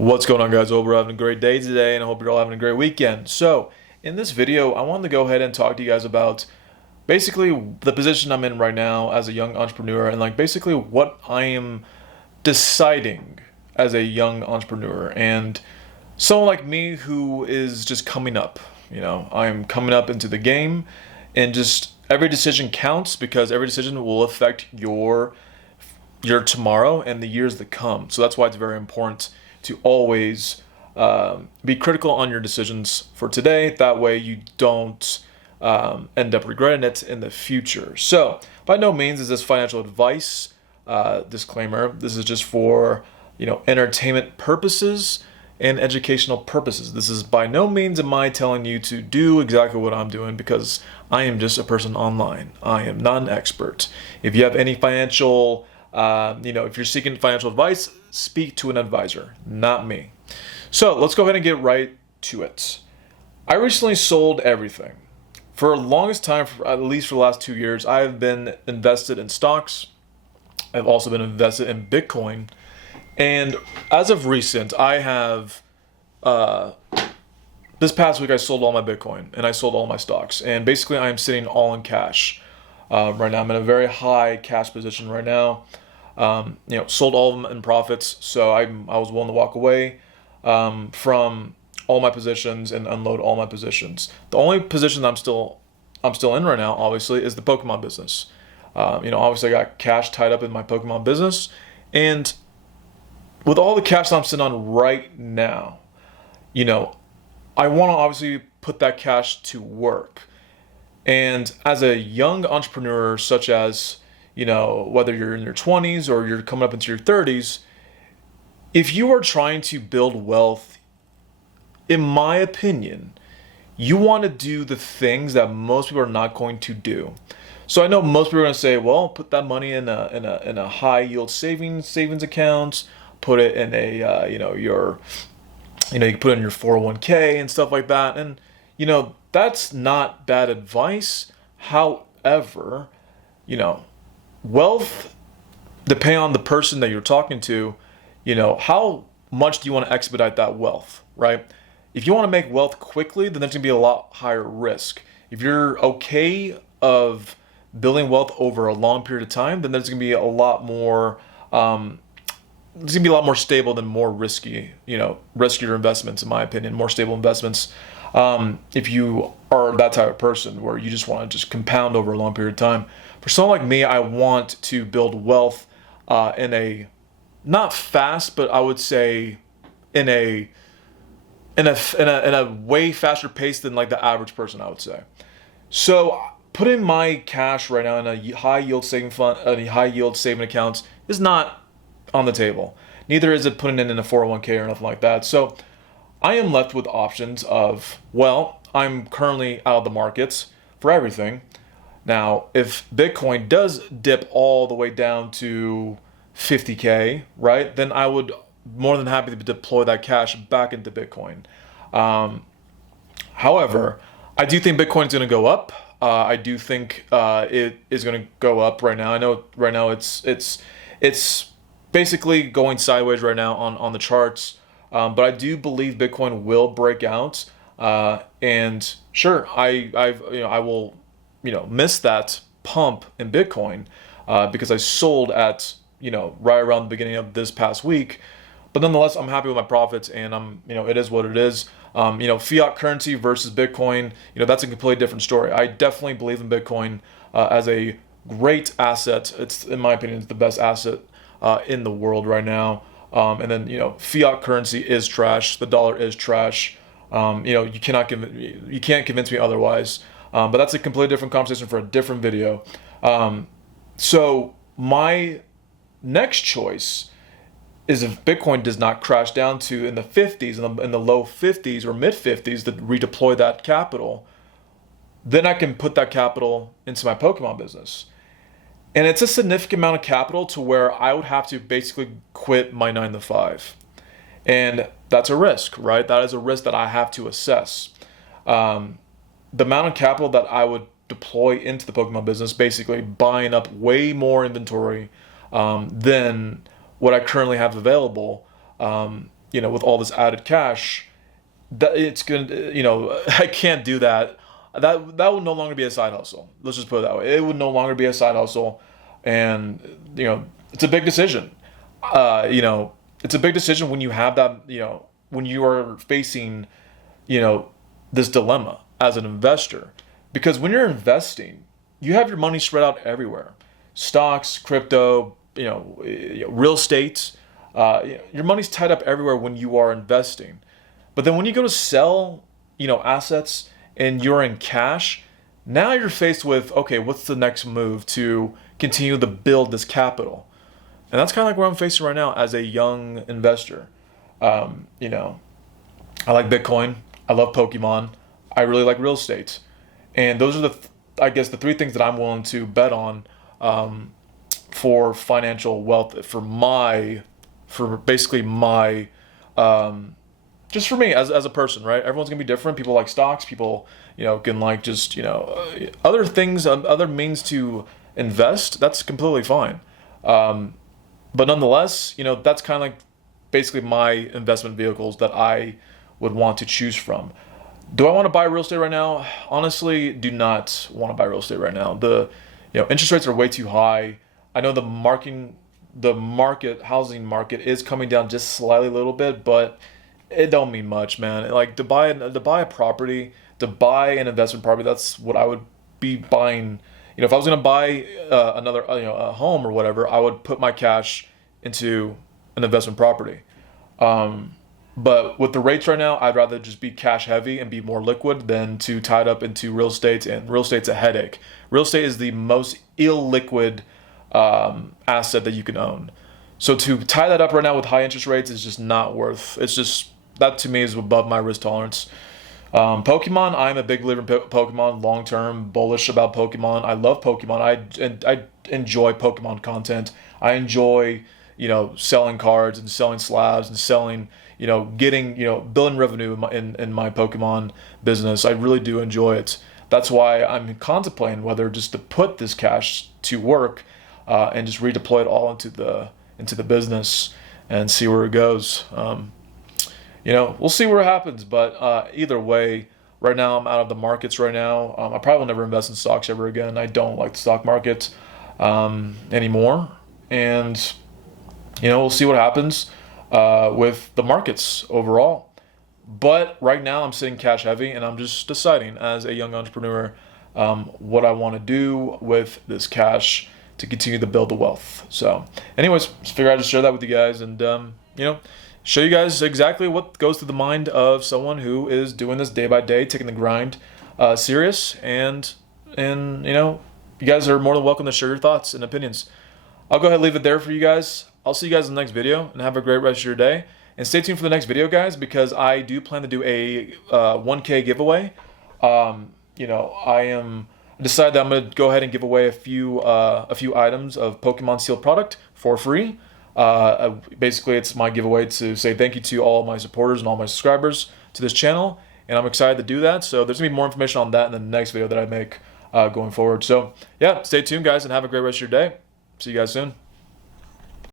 What's going on, guys? Hope we're having a great day today, and I hope you're all having a great weekend. So, in this video, I wanted to go ahead and talk to you guys about basically the position I'm in right now as a young entrepreneur, and basically what I am deciding as a young entrepreneur and someone like me who is just coming up. I'm coming up into the game, and just every decision counts because every decision will affect your tomorrow and the years that come. So that's why it's very important to always be critical on your decisions for today. That way you don't end up regretting it in the future. So by no means is this financial advice. Disclaimer: this is just for entertainment purposes and educational purposes. This is by no means am I telling you to do exactly what I'm doing, because I am just a person online. I am not an expert. If you have any financial if you're seeking financial advice, speak to an advisor, not me. So let's go ahead and get right to it. I recently sold everything. For the longest time, at least for the last 2 years, I have been invested in stocks. I've also been invested in Bitcoin. And as of recent, I have, this past week I sold all my Bitcoin and I sold all my stocks. And basically I am sitting all in cash. Right now I'm in a very high cash position right now. Sold all of them in profits, so I was willing to walk away from all my positions and unload all my positions. The only position that I'm still in right now, obviously, is the Pokemon business. Obviously I got cash tied up in my Pokemon business, and with all the cash that I'm sitting on right now, I want to obviously put that cash to work. And as a young entrepreneur, such as, whether you're in your 20s or you're coming up into your 30s, if you are trying to build wealth, in my opinion, you want to do the things that most people are not going to do. So I know most people are going to say, well, put that money in a high yield savings account, put it in a you can put it in your 401k and stuff like that. And that's not bad advice. However, wealth, depending on the person that you're talking to, how much do you want to expedite that wealth, right? If you want to make wealth quickly, then there's going to be a lot higher risk. If you're okay of building wealth over a long period of time, then there's going to be a lot more, it's going to be a lot more stable than more riskier investments, in my opinion, more stable investments. If you are that type of person where you just want to just compound over a long period of time. For someone like me, I want to build wealth in a not fast, but I would say in a way faster pace than the average person, I would say. So putting my cash right now in a high yield saving fund, a high yield saving accounts, is not on the table. Neither is it putting it in a 401k or nothing like that. So I am left with options of, well, I'm currently out of the markets for everything. Now, if Bitcoin does dip all the way down to 50k, right, then I would more than happy to deploy that cash back into Bitcoin. However, I do think Bitcoin is going to go up. I do think it is going to go up right now. I know right now it's basically going sideways right now on the charts. But I do believe Bitcoin will break out, and sure, I will miss that pump in Bitcoin because I sold at right around the beginning of this past week. But nonetheless, I'm happy with my profits, and it is what it is. Fiat currency versus Bitcoin, that's a completely different story. I definitely believe in Bitcoin as a great asset. It's, in my opinion, it's the best asset in the world right now. And then fiat currency is trash. The dollar is trash. You can't convince me otherwise. But that's a completely different conversation for a different video. So my next choice is, if Bitcoin does not crash down to in the 50s, in the low 50s or mid 50s, to redeploy that capital, then I can put that capital into my Pokemon business. And it's a significant amount of capital to where I would have to basically quit my 9 to 5. And that's a risk, right? That is a risk that I have to assess. The amount of capital that I would deploy into the Pokemon business, basically buying up way more inventory than what I currently have available, with all this added cash, that it's gonna, I can't do that. That will no longer be a side hustle. Let's just put it that way. It would no longer be a side hustle, and it's a big decision. It's a big decision when you have that. When you are facing, you know, this dilemma as an investor, because when you're investing, you have your money spread out everywhere, stocks, crypto, real estate. Your money's tied up everywhere when you are investing. But then when you go to sell, assets and you're in cash, now you're faced with, okay, what's the next move to continue to build this capital? And that's kind of like where I'm facing right now as a young investor. I like Bitcoin. I love Pokemon. I really like real estate. And those are I guess, the three things that I'm willing to bet on for financial wealth, for basically my, just for me as a person, right? Everyone's gonna be different. People like stocks. People, can like just, other things, other means to invest. That's completely fine. But nonetheless, that's kind of like basically my investment vehicles that I would want to choose from. Do I want to buy real estate right now? Honestly, do not want to buy real estate right now. The interest rates are way too high. I know housing market is coming down just slightly a little bit, but it don't mean much, man. Like to buy a property, to buy an investment property, that's what I would be buying. If I was going to buy another a home or whatever, I would put my cash into an investment property. But with the rates right now, I'd rather just be cash heavy and be more liquid than to tie it up into real estate. And real estate's a headache. Real estate is the most illiquid asset that you can own. So to tie that up right now with high interest rates is just not worth. It's just, that to me is above my risk tolerance. Pokemon, I'm a big believer in Pokemon, long term, bullish about Pokemon. I love Pokemon. I enjoy Pokemon content. I enjoy selling cards and selling slabs and selling, getting, building revenue in my Pokemon business. I really do enjoy it. That's why I'm contemplating whether just to put this cash to work and just redeploy it all into the business and see where it goes. We'll see what happens, but either way, right now I'm out of the markets right now. I probably will never invest in stocks ever again. I don't like the stock market anymore, and we'll see what happens with the markets overall. But right now I'm sitting cash heavy, and I'm just deciding as a young entrepreneur what I want to do with this cash to continue to build the wealth. So anyways, just figured I'd just share that with you guys, and show you guys exactly what goes through the mind of someone who is doing this day by day, taking the grind serious, and you guys are more than welcome to share your thoughts and opinions. I'll go ahead and leave it there for you guys. I'll see you guys in the next video, and have a great rest of your day. And stay tuned for the next video, guys, because I do plan to do a 1K giveaway. I decided that I'm going to go ahead and give away a few items of Pokemon sealed product for free. Basically, it's my giveaway to say thank you to all my supporters and all my subscribers to this channel, and I'm excited to do that. So there's gonna be more information on that in the next video that I make going forward. So yeah, stay tuned, guys, and have a great rest of your day. See you guys soon.